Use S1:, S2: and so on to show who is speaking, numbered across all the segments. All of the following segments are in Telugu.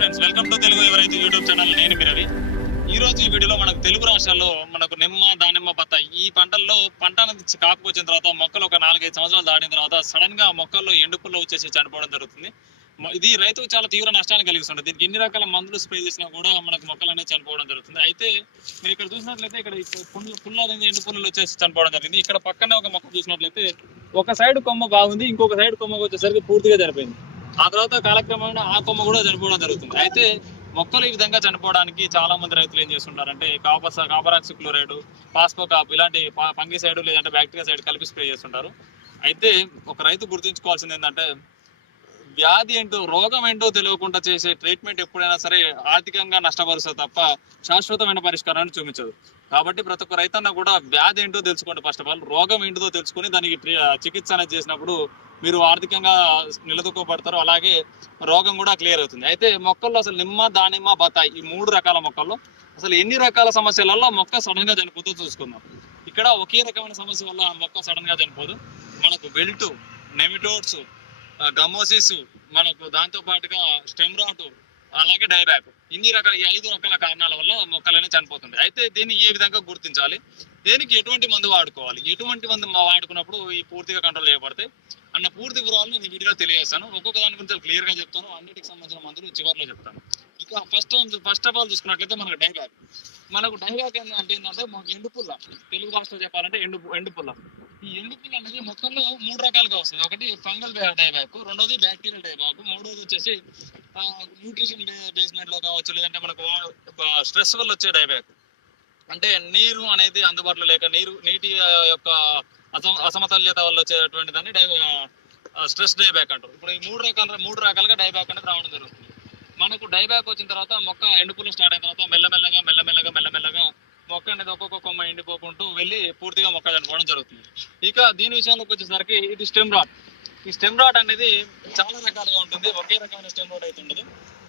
S1: ఫ్రెండ్స్ వెల్కమ్ టు తెలుగు ఎవరైతే యూట్యూబ్ ఛానల్ నేను మీరవి ఈ రోజు ఈ వీడియోలో మనకు తెలుగు రాష్ట్రాల్లో మనకు నిమ్మ దానిమ్మ బత్తాయి ఈ పంటల్లో పంట కాపుకు వచ్చిన తర్వాత మొక్కలు ఒక నాలుగైదు సంవత్సరాలు దాటిన తర్వాత సడన్గా మొక్కల్లో ఎండుపుల్లో వచ్చేసి చనిపోవడం జరుగుతుంది. ఇది రైతుకు చాలా తీవ్ర నష్టాన్ని కలిగిస్తుంది దీనికి ఎన్ని రకాల మందులు స్ప్రే చేసినా కూడా మనకు మొక్కలు అనేది చనిపోవడం జరుగుతుంది. అయితే మీరు ఇక్కడ చూసినట్లయితే ఇక్కడ పుల్ల పుల్ల అనేది ఎండు పుల్లలు వచ్చేసి చనిపోవడం జరిగింది. ఇక్కడ పక్కనే ఒక మొక్క చూసినట్లయితే ఒక సైడ్ కొమ్మ బాగుంది ఇంకొక సైడ్ కొమ్మ వచ్చేసరికి పూర్తిగా చనిపోయింది. ఆ తర్వాత కాలక్రమేణా ఆ కొమ్మ కూడా చనిపోవడం జరుగుతుంది. అయితే మొక్కలు ఈ విధంగా చనిపోవడానికి చాలా మంది రైతులు ఏం చేస్తుంటారంటే కాపర్ కాపరాక్సి క్లోరైడ్ పాస్పో కాప్ ఇలాంటి ఫంగిసైడ్ లేదంటే బ్యాక్టీరియా సైడ్ కలిపి స్ప్రే చేస్తుంటారు. అయితే ఒక రైతు గుర్తుంచుకోవాల్సింది ఏంటంటే వ్యాధి ఏంటో రోగం ఏంటో తెలియకుండా చేసే ట్రీట్మెంట్ ఎప్పుడైనా సరే ఆర్థికంగా నష్టపరుస్తుంది తప్ప శాశ్వతమైన పరిష్కారాన్ని చూపించదు. కాబట్టి ప్రతి ఒక్క రైతన్న కూడా వ్యాధి ఏంటో తెలుసుకోండి. ఫస్ట్ ఆఫ్ ఆల్ రోగం ఏంటో తెలుసుకొని దానికి చికిత్స అనేది చేసినప్పుడు మీరు ఆర్థికంగా నిలదొక్కబడతారు అలాగే రోగం కూడా క్లియర్ అవుతుంది. అయితే మొక్కల్లో అసలు నిమ్మ దానిమ్మ బత్తాయి ఈ మూడు రకాల మొక్కల్లో అసలు ఎన్ని రకాల సమస్యలలో మొక్క సడన్గా చనిపోతుందో చూసుకుందాం. ఇక్కడ ఒకే రకమైన సమస్య వల్ల మొక్క సడన్గా చనిపోదు. మనకు బెల్టు నెమిటోడ్స్ గమోసిస్ మనకు దాంతో పాటుగా స్టెమ్ అలాగే డైరాక్ ఇన్ని రకాల ఐదు రకాల కారణాల వల్ల మొక్కలనే చనిపోతుంది అయితే దీన్ని ఏ విధంగా గుర్తించాలి? దేనికి ఎటువంటి మందు వాడుకోవాలి? ఎటువంటి మందు వాడుకున్నప్పుడు ఈ పూర్తిగా కంట్రోల్ చేయబడతాయి అన్న పూర్తి వివరాలు నేను ఈ వీడియో తెలియజేస్తాను. ఒక్కొక్క దాని గురించి క్లియర్గా చెప్తాను. అన్నిటికి సంబంధించిన మందులు చివరిలో చెప్తాను. ఇక ఫస్ట్ ఫస్ట్ ఆఫ్ ఆల్ చూసుకున్నట్లయితే మనకు డైబ్యాక్ మనకు డైబ్యాక్ అంటే ఏంటంటే మనకు ఎండు పుల్ల. తెలుగు భాషలో చెప్పాలంటే ఎండు ఎండు పుల్ల. ఈ ఎండు పుల్ల అనేది మొత్తంలో మూడు రకాలుగా వస్తుంది. ఒకటి ఫంగల్ డైబ్యాక్ రెండోది బ్యాక్టీరియల్ డైబ్యాక్ మూడోది వచ్చేసి న్యూట్రిషన్ బేస్మెంట్లో కావచ్చు లేదంటే మనకు స్ట్రెస్ వల్ల వచ్చే డైబ్యాక్ అంటే నీరు అనేది అందుబాటులో లేక నీరు నీటి యొక్క అసమతుల్యత వల్ల వచ్చేటువంటి దాన్ని డై స్ట్రెస్ డైబ్యాక్ అంటారు. ఇప్పుడు ఈ మూడు రకాల మూడు రకాలుగా డైబ్యాక్ అనేది రావడం జరుగుతుంది. మనకు డైబ్యాక్ వచ్చిన తర్వాత మొక్క ఎండుపులు స్టార్ట్ అయిన తర్వాత మెల్లమెల్లగా మెల్లమెల్లగా మెల్లమెల్లగా మొక్క అనేది ఒక్కొక్క కొమ్మ ఎండిపోకుంటూ వెళ్ళి పూర్తిగా మొక్క చనిపోవడం జరుగుతుంది. ఇక దీని విషయంలోకి వచ్చేసరికి ఇది స్టెమ్ రాట్ ఈ స్టెమ్ రాట్ అనేది చాలా రకాలుగా ఉంటుంది. ఒకే రకమైన స్టెమ్ రాడ్ అయితే ఉండదు.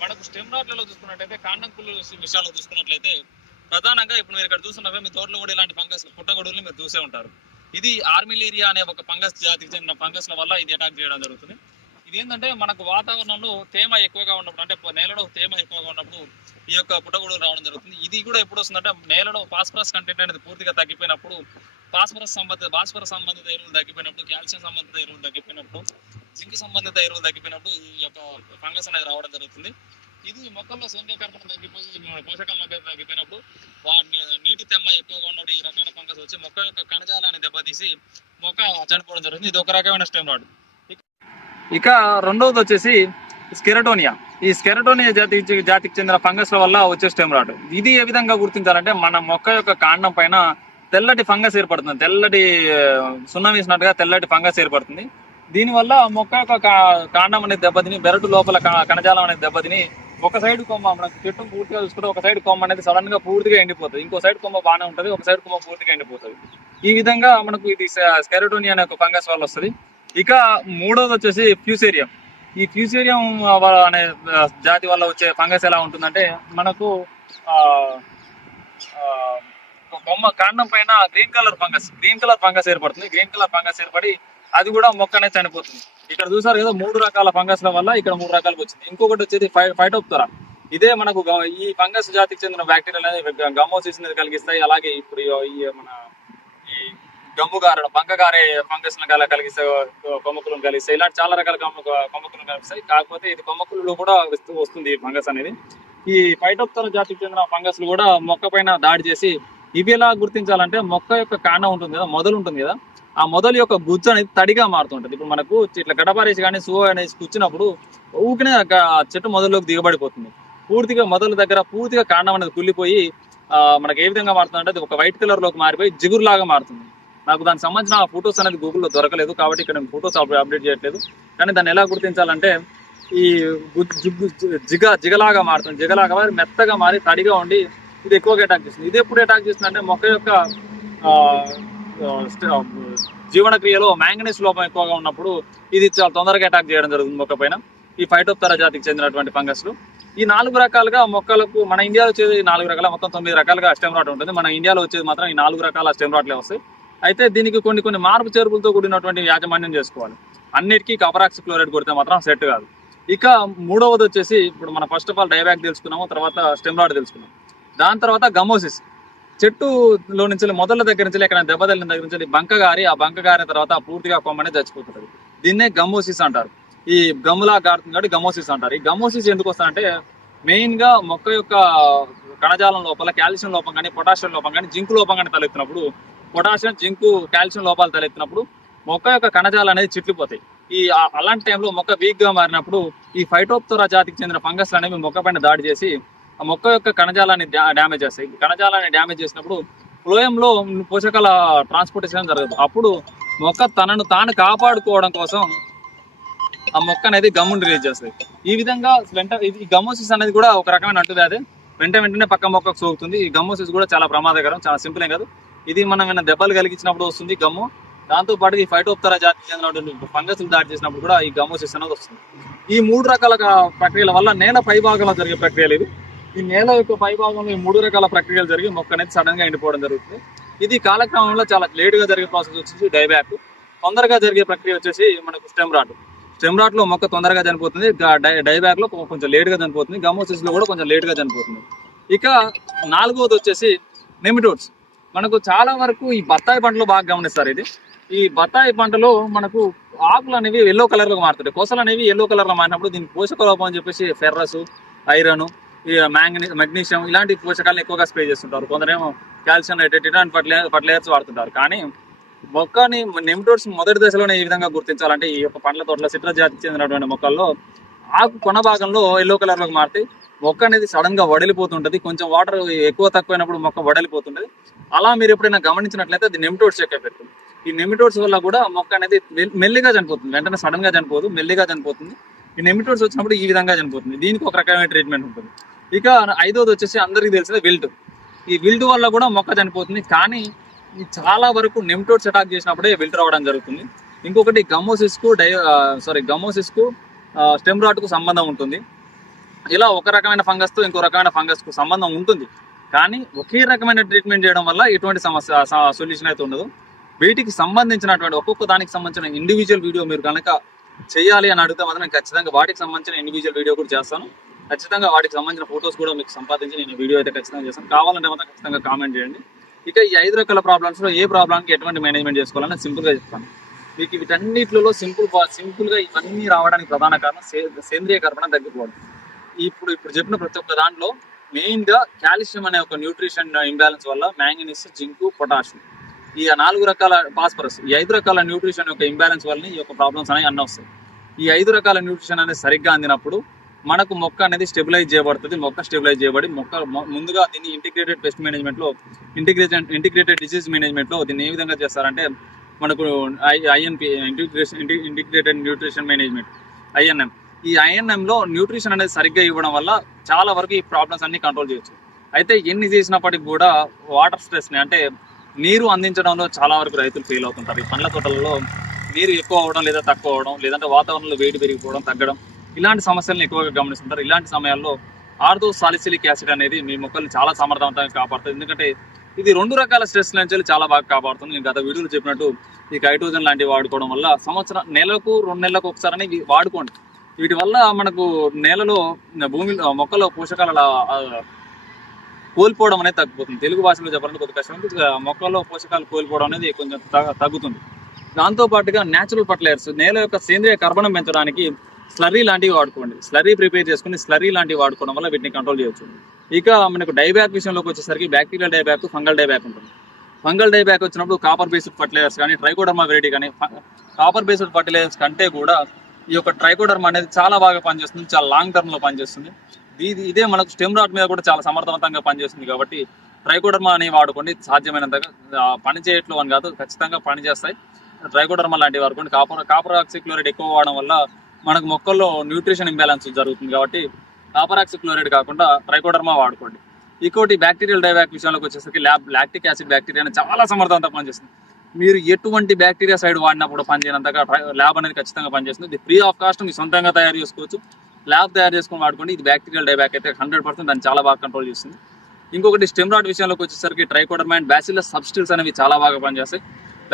S1: మనకు స్టెమ్ రాడ్లలో చూసుకున్నట్లయితే కాండం పుల్లు విషయాల్లో చూసుకున్నట్లయితే ప్రధానంగా ఇప్పుడు మీరు ఇక్కడ చూస్తున్నారు మీ తోటలో కూడా ఇలాంటి ఫంగస్ పుట్టగొడుగులు మీరు చూసే ఉంటారు. ఇది ఆర్మిలేరియా అనే ఒక ఫంగస్ జాతికి చెందిన ఫంగస్ల వల్ల ఇది అటాక్ చేయడం జరుగుతుంది. ఇది ఏంటంటే మనకు వాతావరణంలో తేమ ఎక్కువగా ఉన్నప్పుడు అంటే నేలలో తేమ ఎక్కువగా ఉన్నప్పుడు ఈ యొక్క పుట్టగొడుగులు రావడం జరుగుతుంది. ఇది కూడా ఎప్పుడు వస్తుందంటే నేలలో ఫాస్ఫరస్ కంటెంట్ అనేది పూర్తిగా తగ్గిపోయినప్పుడు ఫాస్ఫరస్ సంబంధిత భాస్వరస్ సంబంధిత ఎరువులు తగ్గిపోయినప్పుడు కాల్షియం సంబంధిత ఎరువులు తగ్గిపోయినప్పుడు జింక్ సంబంధిత ఎరువులు తగ్గిపోయినప్పుడు ఈ యొక్క ఫంగస్ అనేది రావడం జరుగుతుంది. ఇది మొక్కల్లో సేంద్రియ కర్బనం తగ్గిపోయి పోషకాల లభ్యత తగ్గిపోయినప్పుడు నీటి తెమ్మ ఎక్కువగా ఉన్నప్పుడు ఈ రకమైన ఫంగస్ వచ్చి మొక్క యొక్క కణజాలాన్ని దెబ్బతీసి మొక్క చనిపోవడం జరుగుతుంది. ఇది ఒక రకమైన స్టెమ్ రాడ్. ఇక రెండవది వచ్చేసి స్కెరటోనియా. ఈ స్కెరటోనియా జాతి జాతికి చెందిన ఫంగస్ వల్ల వచ్చే స్టెమ్ రాడ్. ఇది ఏ విధంగా గుర్తించాలంటే మన మొక్క యొక్క కాండం పైన తెల్లటి ఫంగస్ ఏర్పడుతుంది. తెల్లటి సున్నం వేసినట్టుగా తెల్లటి ఫంగస్ ఏర్పడుతుంది. దీనివల్ల మొక్క యొక్క కా- కాండం అనేది దెబ్బతిని బెరటు లోపల క- కణజాలం అనేది దెబ్బతిని ఒక సైడ్ కొమ్మ మనం చెట్టు పూర్తిగా చూసుకుంటే ఒక సైడ్ కొమ్మ అనేది సడన్గా పూర్తిగా ఎండిపోతుంది. ఇంకో సైడ్ కొమ్మ బాగానే ఉంటుంది ఒక సైడ్ కొమ్మ పూర్తిగా ఎండిపోతుంది. ఈ విధంగా మనకు ఇది స్కెరటోనియా అనే ఒక ఫంగస్ వల్ల వస్తుంది. ఇక మూడోది వచ్చేసి ఫ్యూసేరియం. ఈ ఫ్యూసేరియం అనే జాతి వల్ల వచ్చే ఫంగస్ ఎలా ఉంటుందంటే మనకు బొమ్మ కాండం పైన green colour fungus green colour fungus ఏర్పడుతుంది. గ్రీన్ కలర్ ఫంగస్ ఏర్పడి అది కూడా మొక్క అనేది చనిపోతుంది. ఇక్కడ చూసారు కదా మూడు రకాల ఫంగస్ల వల్ల ఇక్కడ మూడు రకాలకు వచ్చింది. ఇంకొకటి వచ్చేది ఫైటోప్తరా. ఇదే మనకు ఈ ఫంగస్ జాతికి చెందిన బ్యాక్టీరియా అనేది గమోసిస్ అనేది కలిగిస్తాయి. అలాగే ఇప్పుడు ఈ- మన ఈ గమ్ము గారడం బంకగారే ఫంగస్ కలిగిస్తే కొమ్మకులను కలిగిస్తాయి. ఇలాంటి చాలా రకాల కొమ్మకులను కలిగిస్తాయి. కాకపోతే ఇది కొమ్మకులలో కూడా వస్తూ- వస్తుంది ఈ ఫంగస్ అనేది. ఈ ఫైటోప్తర జాతికి చెందిన ఫంగస్ కూడా మొక్క పైన దాడి చేసి ఇవి ఎలా గుర్తించాలంటే మొక్క యొక్క కాండం ఉంటుంది కదా మొదలు ఉంటుంది కదా ఆ మొదలు యొక్క గుజ్జు అనేది తడిగా మారుతుంటది. ఇప్పుడు మనకు ఇట్లా గడపారేసి కానీ సువ అనేసి కూర్చున్నప్పుడు ఊకినే చెట్టు మొదల్లోకి దిగబడిపోతుంది. పూర్తిగా మొదల దగ్గర పూర్తిగా కాండం అనేది కుళ్ళిపోయి మనకి ఏ విధంగా మారుతుందంటే అది ఒక వైట్ కలర్లోకి మారిపోయి జిగురులాగా మారుతుంది. నాకు దానికి సంబంధించిన ఫొటోస్ అనేది గూగుల్లో దొరకలేదు కాబట్టి ఇక్కడ నేను ఫొటోస్ అప్డేట్ చేయట్లేదు. కానీ దాన్ని ఎలా గుర్తించాలంటే ఈ జిగ్గు జిగ జిగలాగా మారుతుంది. జిగలాగా మారి మెత్తగా మారి తడిగా ఉండి ఇది ఎక్కువగా అటాక్ చేస్తుంది. ఇది ఎప్పుడు అటాక్ చేస్తుంది అంటే మొక్క యొక్క జీవనక్రియలో జీవన క్రియలో మ్యాంగనీస్ లోపం ఎక్కువగా ఉన్నప్పుడు ఇది చాలా తొందరగా అటాక్ చేయడం జరుగుతుంది మొక్క పైన. ఈ ఫైటోప్తర జాతికి చెందినటువంటి ఫంగస్లు. ఈ నాలుగు రకాలుగా మొక్కలకు మన ఇండియాలో వచ్చేది నాలుగు రకాల మొత్తం తొమ్మిది రకాలుగా స్టెమ్ రాట్ ఉంటుంది. మన ఇండియాలో వచ్చేది మాత్రం ఈ నాలుగు రకాల స్టెమ్ రాట్లే వస్తాయి. అయితే దీనికి కొన్ని కొన్ని మార్పు చేర్పులతో కూడినటువంటి యాజమాన్యం చేసుకోవాలి. అన్నిటికీ కపరాక్సి క్లోరైడ్ కొడితే మాత్రం సెట్ కాదు. ఇక మూడవది వచ్చేసి ఇప్పుడు మన ఫస్ట్ ఆఫ్ ఆల్ డైబ్యాక్ తెలుసుకున్నాము తర్వాత స్టెమ్ రాడ్ తెలుసుకున్నాం. దాని తర్వాత గమోసిస్. చెట్టులో నుంచి మొదల దగ్గర నుంచి ఎక్కడ దెబ్బ తగిలిన దగ్గర నుంచి బంక గారి ఆ బంక గారిన తర్వాత పూర్తిగా కొమ్మనే చచ్చిపోతుంది. దీన్నే గమోసిస్ అంటారు. ఈ గమ్ములా గారుతుంది కాబట్టి గమోసిస్ అంటారు. ఈ గమోసిస్ ఎందుకు వస్తాయంటే మెయిన్గా మొక్క యొక్క కణజాలం లోపల కాల్షియం లోపం కానీ పొటాషియం లోపం కానీ జింక్ లోపం కానీ తలెత్తినప్పుడు పొటాషియం జింకు కాల్షియం లోపాలు తలెత్తినప్పుడు మొక్క యొక్క కణజాలం అనేది చిట్లిపోతాయి. ఈ అలాంటి టైంలో మొక్క వీక్గా మారినప్పుడు ఈ ఫైటోప్తోరా జాతికి చెందిన ఫంగస్ అనేవి మొక్క పైన దాడి చేసి ఆ మొక్క యొక్క కణజాలాన్ని డ్యామేజ్ చేస్తాయి. కణజాలాన్ని డ్యామేజ్ చేసినప్పుడు ఫ్లోయంలో పోషకాల ట్రాన్స్పోర్టేషన్ జరగదు. అప్పుడు మొక్క తనను తాను కాపాడుకోవడం కోసం ఆ మొక్క అనేది గమ్మును రిలీజ్ చేస్తుంది. ఈ విధంగా వెంట ఈ గమ్మోసిస్ అనేది కూడా ఒక రకమైన అంటువ్యాధి వెంట వెంటనే పక్క మొక్కకు సోకుతుంది. ఈ గమ్మోసిస్ కూడా చాలా ప్రమాదకరం చాలా సింపుల్ ఏం కాదు. ఇది మనం ఏమైనా దెబ్బలు కలిగించినప్పుడు వస్తుంది గమ్ము. దాంతో పాటు ఈ ఫైటోప్తరా జాతికి చెందిన ఫంగస్ దాడి చేసినప్పుడు కూడా ఈ గమ్మోసిస్ అనేది వస్తుంది. ఈ మూడు రకాల ప్రక్రియల వల్ల నేల పై భాగంలో జరిగే ప్రక్రియలు ఇవి. ఈ నేల యొక్క పైభాగంలో ఈ మూడు రకాల ప్రక్రియలు జరిగి మొక్క అనేది సడన్గా ఎండిపోవడం జరుగుతుంది. ఇది కాలక్రమంలో చాలా లేటుగా జరిగే ప్రాసెస్ వచ్చేసి డైబ్యాక్ తొందరగా జరిగే ప్రక్రియ వచ్చేసి మనకు స్టెమ్ రాట్ స్టెమ్ రాట్లో మొక్క తొందరగా చనిపోతుంది డైబ్యాక్లో కొంచెం లేటుగా చనిపోతుంది గమోసిస్లో కూడా కొంచెం లేటుగా చనిపోతుంది. ఇక నాలుగవది వచ్చేసి నెమిటోడ్స్ మనకు చాలా వరకు ఈ బత్తాయి పంటలో బాగా గమనిస్తారు ఇది. ఈ బత్తాయి పంటలో మనకు ఆకులు అనేవి ఎల్లో కలర్లో మారుతాయి అనేవి ఎల్లో కలర్లో మారినప్పుడు దీనికి పోషక లోపం అని చెప్పేసి ఫెర్రస్ ఐరన్ మ్యాంగనీ మెగ్నీషియం ఇలాంటి పోషకాలను ఎక్కువగా స్ప్రే చేస్తుంటారు. కొందరేమో కాల్షియం నైట్రేట్ ఇలాంటి ఫర్టిలే ఫర్టిలైజర్స్ వాడుతుంటారు. కానీ మొక్కని నెమిటోడ్స్ మొదటి దశలోనే ఈ విధంగా గుర్తించాలంటే ఈ యొక్క పండ్ల తోటలో సిట్రస్ జాతికి చెందినటువంటి మొక్కల్లో ఆకు కొన భాగంలో ఎల్లో కలర్ మారితే మొక్క అనేది సడన్గా కొంచెం వాటర్ ఎక్కువ తక్కువైనప్పుడు మొక్క వడలిపోతుంటుంది. అలా మీరు ఎప్పుడైనా గమనించినట్లయితే అది నెమిటోడ్స్ యొక్క ఎఫెక్ట్ ఈ నెమిటోడ్స్ వల్ల కూడా మొక్క అనేది మెల్లిగా చనిపోతుంది. వెంటనే సడన్గా చనిపోదు మెల్లిగా చనిపోతుంది. ఈ నెమిటోడ్స్ వచ్చినప్పుడు ఈ విధంగా చనిపోతుంది. దీనికి ఒక రకమైన ట్రీట్మెంట్ ఉంటుంది. ఇక ఐదోది వచ్చేసి అందరికీ తెలిసిన విల్డ్ ఈ విల్ట్ వల్ల కూడా మొక్క చనిపోతుంది. కానీ ఈ చాలా వరకు నెమ్టోడ్ అటాక్ చేసినప్పుడే విల్ట్ రావడం జరుగుతుంది. ఇంకొకటి గమోసిస్కు డై సారీ గమోసిస్కు స్టెమ్ రాట్కు సంబంధం ఉంటుంది. ఇలా ఒక రకమైన ఫంగస్తో ఇంకో రకమైన ఫంగస్కు సంబంధం ఉంటుంది. కానీ ఒకే రకమైన ట్రీట్మెంట్ చేయడం వల్ల ఎటువంటి సమస్య సొల్యూషన్ అయితే ఉండదు. వీటికి సంబంధించినటువంటి ఒక్కొక్క దానికి సంబంధించిన ఇండివిజువల్ వీడియో మీరు కనుక చేయాలి అని అడిగితే మాత్రం నేను ఖచ్చితంగా వాటికి సంబంధించిన ఇండివిజువల్ వీడియో కూడా చేస్తాను. ఖచ్చితంగా వాటికి సంబంధించిన ఫొటోస్ కూడా మీకు సంపాదించి నేను వీడియో అయితే ఖచ్చితంగా చేస్తాను. కావాలంటే మాత్రం ఖచ్చితంగా కామెంట్ చేయండి. ఇక ఈ ఐదు రకాల ప్రాబ్లమ్స్లో ఏ ప్రాబ్లంకి ఎటువంటి మేనేజ్మెంట్ చేసుకోవాలని సింపుల్గా చెప్తాను. మీకు వీటన్నిటిలో సింపుల్ సింపుల్గా ఇవన్నీ రావడానికి ప్రధాన కారణం సేంద్రియ కర్పణ తగ్గిపోవడం. ఇప్పుడు ఇప్పుడు చెప్పిన ప్రతి ఒక్క దాంట్లో మెయిన్గా కాల్షియం అనే ఒక న్యూట్రిషన్ ఇంబ్యాలెన్స్ వల్ల మ్యాంగనీస్ జింకు పొటాషియం ఈ నాలుగు రకాల ఫాస్ఫరస్ ఈ ఐదు రకాల న్యూట్రిషన్ యొక్క ఇంబ్యాలెన్స్ వల్ల ఈ యొక్క ప్రాబ్లమ్స్ అనేవి అన్నీ వస్తాయి ఈ ఐదు రకాల న్యూట్రిషన్ అనేది సరిగ్గా అందినప్పుడు మనకు మొక్క అనేది స్టెబిలైజ్ చేయబడుతుంది. మొక్క స్టెబిలైజ్ చేయబడి మొక్క ముందుగా దీన్ని ఇంటిగ్రేటెడ్ పెస్ట్ మేనేజ్మెంట్లో ఇంటిగ్రేటెడ్ ఇంటిగ్రేటెడ్ డిసీజ్ మేనేజ్మెంట్లో దీన్ని ఏ విధంగా చేస్తారంటే మనకు INP integration integrated nutrition management INM ఈ ఐఎన్ఎంలో న్యూట్రిషన్ అనేది సరిగ్గా ఇవ్వడం వల్ల చాలా వరకు ఈ ప్రాబ్లమ్స్ అన్ని కంట్రోల్ చేయొచ్చు. అయితే ఎన్ని చేసినప్పటికి కూడా వాటర్ స్ట్రెస్ని అంటే నీరు అందించడంలో చాలా వరకు రైతులు ఫెయిల్ అవుతుంటారు. ఈ పండ్ల తోటలలో నీరు ఎక్కువ అవడం లేదా తక్కువ అవడం లేదంటే వాతావరణంలో వేడి పెరిగిపోవడం తగ్గడం ఇలాంటి సమస్యలను ఎక్కువగా గమనిస్తుంటారు. ఇలాంటి సమయాల్లో ఆర్థో సాలిసిలిక్ యాసిడ్ అనేది మీ మొక్కల్ని చాలా సమర్థవంతంగా కాపాడుతుంది. ఎందుకంటే ఇది రెండు రకాల స్ట్రెస్ నుంచి చాలా బాగా కాపాడుతుంది. నేను గత వీడియోలో చెప్పినట్టు ఈ హైడ్రోజన్ లాంటివి వాడుకోవడం వల్ల సంవత్సరం నెలకు రెండు నెలలకు ఒకసారి అని వాడుకోండి. వీటి వల్ల మనకు నేలలో భూమిలో మొక్కలో పోషకాల కోల్పోవడం అనేది తగ్గిపోతుంది. తెలుగు భాషలో చెప్పాలంటే కొద్ది కష్టం. మొక్కల్లో పోషకాలు కోల్పోవడం అనేది కొంచెం తగ్గుతుంది. దాంతో పాటుగా న్యాచురల్ ఫర్టిలైజర్స్ నేల యొక్క సేంద్రియ కర్బనం పెంచడానికి స్లర్రీ లాంటివి వాడుకోండి. స్లర్రీ ప్రిపేర్ చేసుకుని స్లర్రీ లాంటివి వాడుకోవడం వల్ల వీటిని కంట్రోల్ చేయొచ్చు. ఇక మనకు డైబ్యాక్ విషయంలోకి వచ్చేసరికి బ్యాక్టీరియల్ డైబ్యాక్ ఫంగల్ డైబ్యాక్ ఉంటుంది. ఫంగల్ డైబ్యాక్ వచ్చినప్పుడు కాపర్ బేస్డ్ ఫర్టిలైజర్స్ కానీ ట్రైకోడర్మా వెరైటీ కానీ కాపర్ బేస్డ్ ఫర్టిలైజర్స్ కంటే కూడా ఈ యొక్క ట్రైకోడర్మా అనేది చాలా బాగా పనిచేస్తుంది. చాలా లాంగ్ టర్మ్లో పనిచేస్తుంది. ఇది ఇదే మనకు స్టెమ్ రాట్ మీద కూడా చాలా సమర్థవంతంగా పనిచేస్తుంది కాబట్టి ట్రైకోడర్మా అని వాడుకోండి. సాధ్యమైనంతగా పనిచేయట్లు అని కాదు ఖచ్చితంగా పనిచేస్తాయి ట్రైకోడర్మా లాంటివి వాడుకోండి. కాపర్ కాపర్ ఆక్సిక్లోరైడ్ ఎక్కువ వాడడం వల్ల మనకు మొక్కల్లో న్యూట్రిషన్ ఇంబ్యాలెన్స్ జరుగుతుంది కాబట్టి కాపరాక్సి క్లోరైడ్ కాకుండా ట్రైకోడర్మా వాడుకోండి. ఇంకోటి బ్యాక్టీరియల్ డైబ్యాక్ విషయంలోకి వచ్చేసరికి ల్యాబ్ లాక్టిక్ యాసిడ్ బ్యాక్టీరియా చాలా సమర్థవంతంగా పనిచేస్తుంది. మీరు ఎటువంటి బ్యాక్టీరియా సైడ్ వాడినప్పుడు పనిచేయనంతగా ల్యాబ్ అనేది ఖచ్చితంగా పనిచేస్తుంది. ఇది ఫ్రీ ఆఫ్ కాస్ట్ మీరు సొంతంగా తయారు చేసుకోవచ్చు. ల్యాబ్ తయారు చేసుకొని వాడుకోండి. ఇది బ్యాక్టీరియల్ డైబ్యాక్ అయితే హండ్రెడ్ పర్సెంట్ దాన్ని చాలా బాగా కంట్రోల్ చేస్తుంది. ఇంకొకటి స్టెమ్ రాడ్ విషయంలోకి వచ్చేసరికి ట్రైకోడర్మా అండ్ బ్యాసిలస్ సబ్స్టిల్స్ అనేవి చాలా బాగా పనిచేస్తాయి.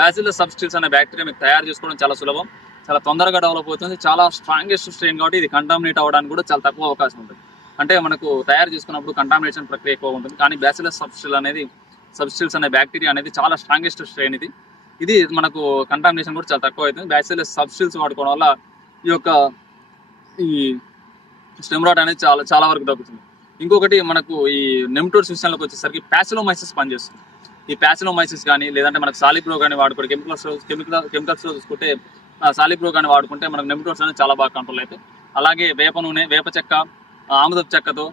S1: బ్యాసిలస్ సబ్స్టిల్స్ అనే బ్యాక్టీరియా మీకు తయారు చేసుకోవడం చాలా సులభం.
S2: చాలా తొందరగా డెవలప్ అవుతుంది. చాలా స్ట్రాంగెస్ట్ స్ట్రెయిన్ కాబట్టి ఇది కంటామినేట్ అవ్వడానికి కూడా చాలా తక్కువ అవకాశం ఉంటుంది. అంటే మనకు తయారు చేసుకున్నప్పుడు కంటామినేషన్ ప్రక్రియ ఎక్కువ ఉంటుంది. కానీ బ్యాసిలస్ సబ్స్టిల్ అనేది సబ్స్టిల్స్ అనే బ్యాక్టీరియా అనేది చాలా స్ట్రాంగెస్ట్ స్ట్రెయిన్ ఇది. ఇది మనకు కంటామినేషన్ కూడా చాలా తక్కువ అవుతుంది. బ్యాసిలస్ సబ్స్టిల్స్ వాడుకోవడం వల్ల ఈ యొక్క ఈ స్టెమ్ రాట్ అనేది చాలా చాలా వరకు తగ్గుతుంది. ఇంకొకటి మనకు ఈ నెమ్టోడ్స్ విషయంలోకి వచ్చేసరికి ప్యాసిలోమైసిస్ పనిచేస్తుంది. ఈ ప్యాసిలోమైసిస్ కానీ లేదంటే మనకు సాలిప్రో కానీ వాడుకోవడం కెమికల్స్ కెమికల్ కెమికల్స్లో చూసుకుంటే సాలిప్రో కానీ వాడుకుంటే మనకు నెమ్టోడ్స్ అనేది చాలా బాగా కంట్రోల్ అవుతాయి. అలాగే వేప నూనె వేప చెక్క ఆముదపు చెక్కతో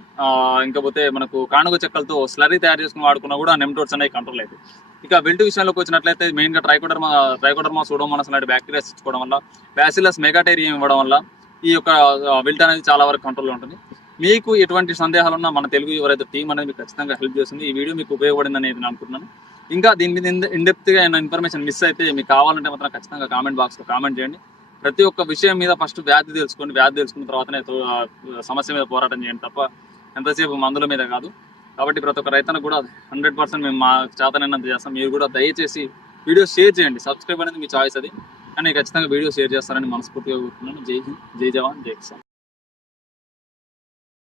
S2: ఇంకపోతే మనకు కానుగ చెక్కలతో స్లరీ తయారు చేసుకుని వాడుకున్నా కూడా నెమ్టోడ్స్ అనేవి కంట్రోల్ అవుతాయి. ఇక వెల్ట్ విషయంలోకి వచ్చినట్లయితే మెయిన్గా ట్రైకోడర్మా ట్రైకోడర్మా సూడోమోనస్ లాంటి బ్యాక్టీరియా ఇచ్చుకోవడం వల్ల బ్యాసిలస్ మెగాటేరియం ఇవ్వడం వల్ల ఈ యొక్క వెల్ట్ అనేది చాలా వరకు కంట్రోల్లో ఉంటుంది. మీకు ఎటువంటి సందేహాలు ఉన్నా మన తెలుగు ఎవరైతే టీం అనేది మీకు ఖచ్చితంగా హెల్ప్ చేస్తుంది. ఈ వీడియో మీకు ఉపయోగపడింది అనేది నేను అనుకుంటున్నాను. ఇంకా దీని మీద ఇన్డెప్త్గా ఏమైనా ఇన్ఫర్మేషన్ మిస్ అయితే మీకు కావాలంటే మాత్రం ఖచ్చితంగా కామెంట్ బాక్స్లో కామెంట్ చేయండి. ప్రతి ఒక్క విషయం మీద ఫస్ట్ వ్యాధి తెలుసుకోండి. వ్యాధి తెలుసుకున్న తర్వాతనే సమస్య మీద పోరాటం చేయండి తప్ప ఎంతసేపు మందుల మీద కాదు. కాబట్టి ప్రతి ఒక్క రైతన కూడా హండ్రెడ్ పర్సెంట్ మేము మా చేతనైనంత చేస్తాం. మీరు కూడా దయచేసి వీడియో షేర్ చేయండి. సబ్స్క్రైబ్ అనేది మీ చాయిస్ అది. కానీ ఖచ్చితంగా వీడియో షేర్ చేస్తారని మనస్ఫూర్తిగా కోరుతున్నాను జై హింద్ జై జవాన్ జై కిసాన్.